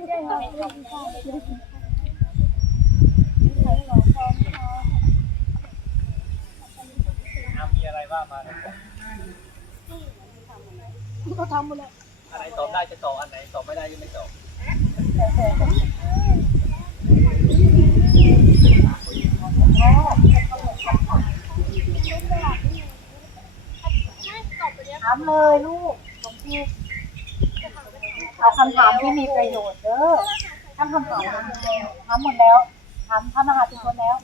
น้ำมีอะไรว่ามาลยก็ทำหมดเลยอัไหตอบได้จะตอบอันไหนตอบไม่ได้ยังไม่ตอบถาเลยลูกหลวงพี่ เอาคำถามที่มีประโยชน์เด้อท่านคำถามถามหมดแล้วถามพระมหาทุกคนแล้ว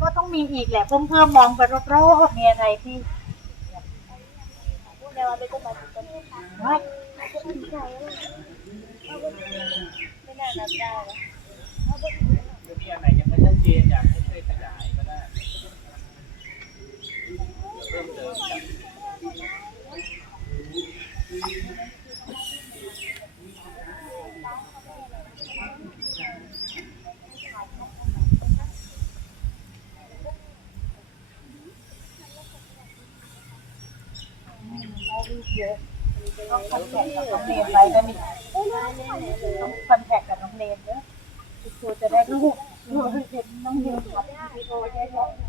ก็ต้องมีอีกแหละเพิ่มเพิ่มมองไปรอบๆมีอะไรที่ไม่ไม่น่านับได้นะหรือมีอันไหนยังไม่ชัดเจนอยากให้ช่วยขยายก็ได้เดี๋ยวเพิ่มเติมครับ ต้องคอนแทคกับน้องเนมไว้ก็มีต้องคอนแทคกับน้องเนมเนอะคุณครูจะได้รู้เห็นน้องเนมทำวิดีโอเยอะๆ